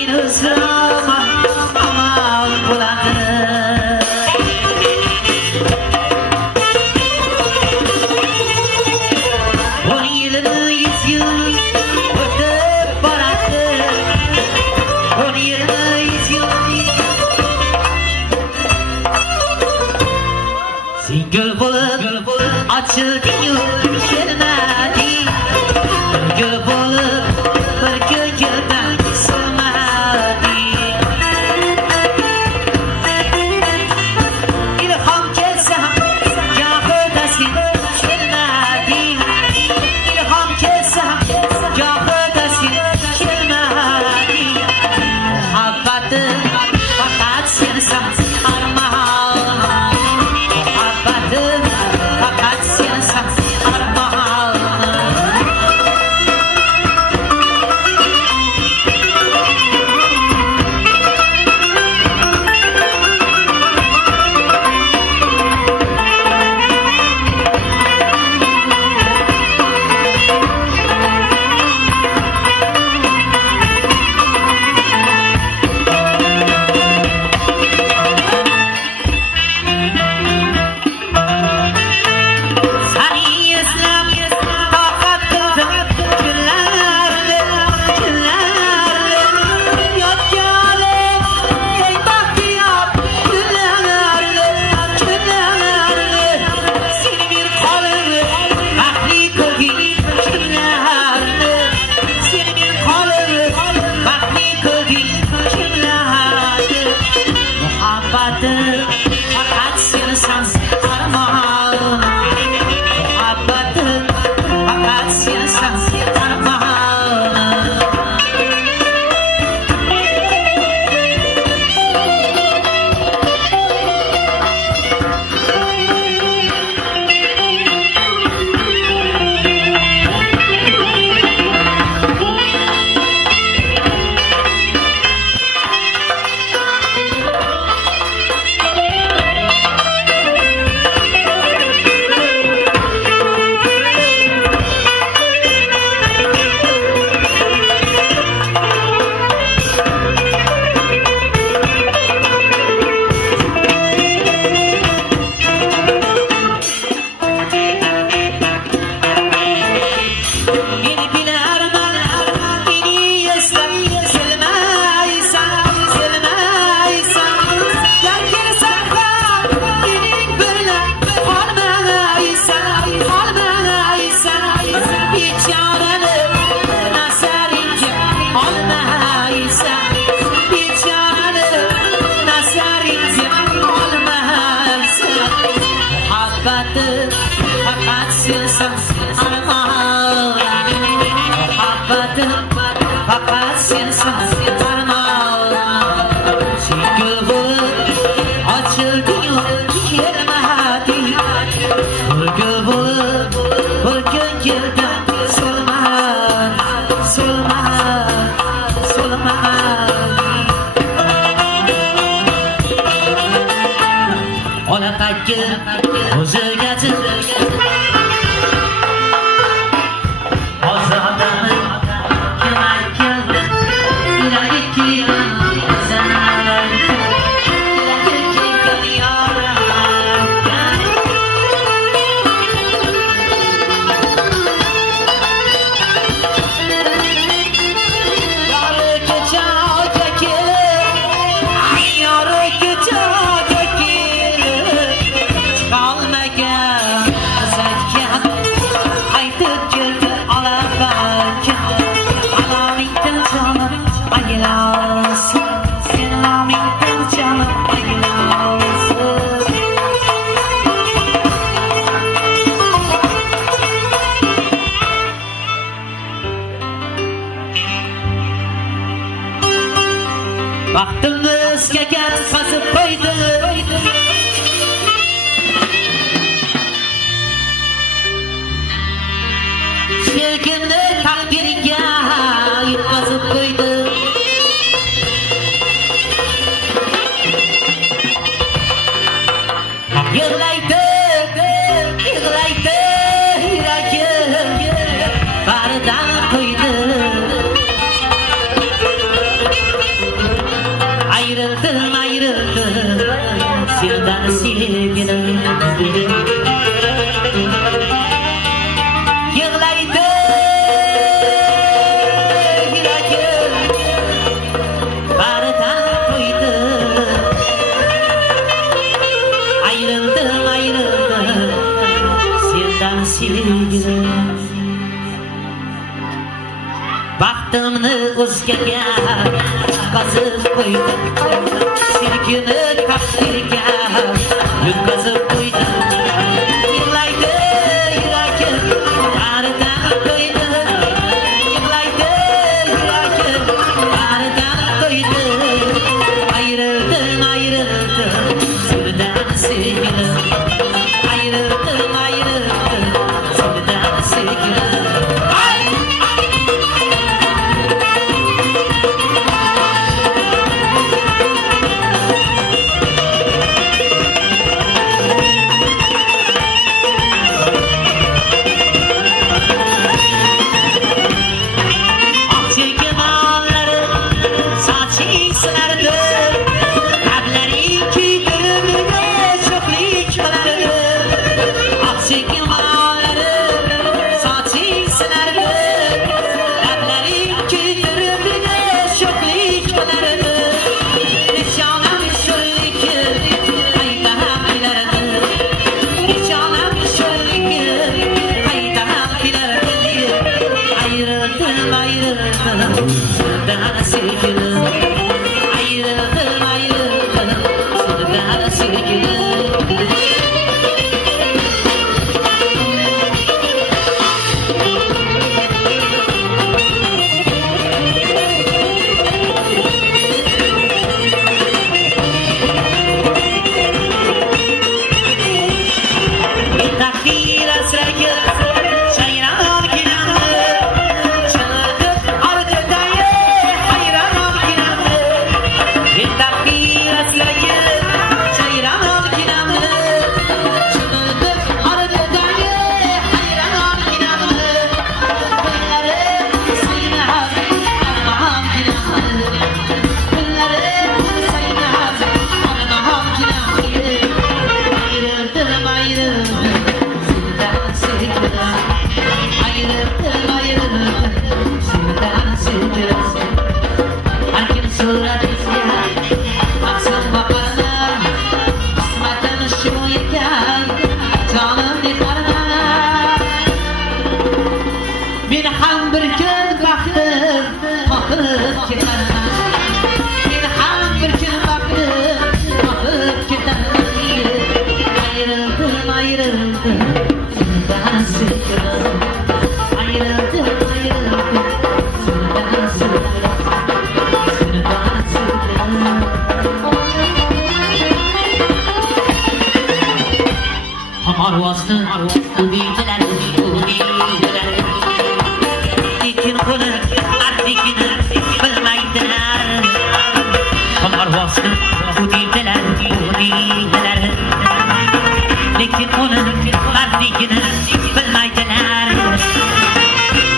men o'zim amal bo'ladi. Gül bulup açıldın kelmedin. Gül bulup bir gölgeden solmadin. İlham gelse gahıda sen kelmedin. İlham gelse gahıda sen kelmedin. Muhabbetin fakat sensen armağan. Fakat sensen armağan. Fakat sensen armağan. Muhabbetin fakat sensen armağan. Fakat sensen armağan. Muhabbetin fakat sensen armağan. Sen gül bulup açıldın kelmedin. Gül bulup bir gölgeden solmadin. Ola takkı o'ziga Baxtimni o'zgaga qazib qo'ydi. Sevgimni taqdiriga yutqazib qo'ydi. Yig'laydi, yig'laydi yuragim baridan qo'ydi. Sevdan sevgilim Yığlaydı yüreğim Bardan koydu Ayrıldım ayrıldım Sevdan sevgilim Baktımını o'zgaga qazib qo'ydim Sevgini taqdirga yutqazib qo'ydim Yig'laydi yuragim baridan to'ydi Yig'laydi yuragim baridan to'ydi Ayrıldım ayrıldım sevdan sevgilim Ayrıldım ayrıldım sevdan sevgilim Sevdan sevgilim Ayrıldım ayrıldım Sevdan sevgilim Takdir asraki Şayran kinandı Çılıkıp ardıdayı Hayran kinandı Takdir asraki Şayran kinandı Çılıkıp ardıdayı Hayran kinandı Bunları sayınaz Anamam kinandı Bunları sayınaz Anamam kinandı Ayrıldım ayrıldım Sevdan sevgilim Ayrıldım ayrıldım Sevdan sevgilim Her gün surat izler Baksın bakarım Kısmetim şu iken Canım dinlerine Bir ham bir gün baktım Bakıp giderine Bir ham bir gün baktım Bakıp giderine Ayrıldım ayrıldım Sevdan sevgilim Ayrıldım ayrıldım Sevdan sevgilim Sevdan sevgilim Hamar vastı Udiydiler Udiydiler Lekin buni Ardigini bilmaydilar Hamar vastı Udiydiler Udiydiler Lekin uni hardligini bilmaydilar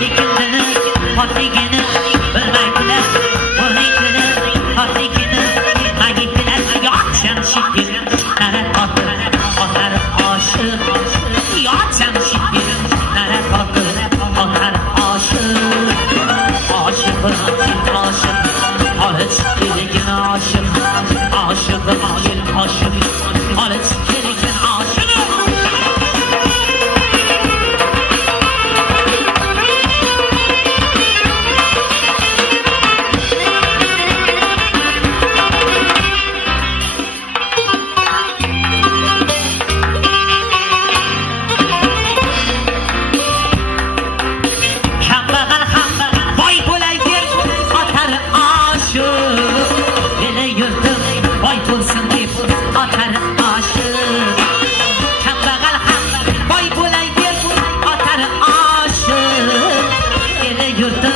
Lekin dini hardligini bilmaydilar Unikini hardligini bilmaydilar Yotsam şekil nara tatlı Otar aşık Yotsam şekil nara tatlı Otar aşık Aşık aşık Alıç geligin aşık Aşık aşık Alıç geligin aşık Yurtta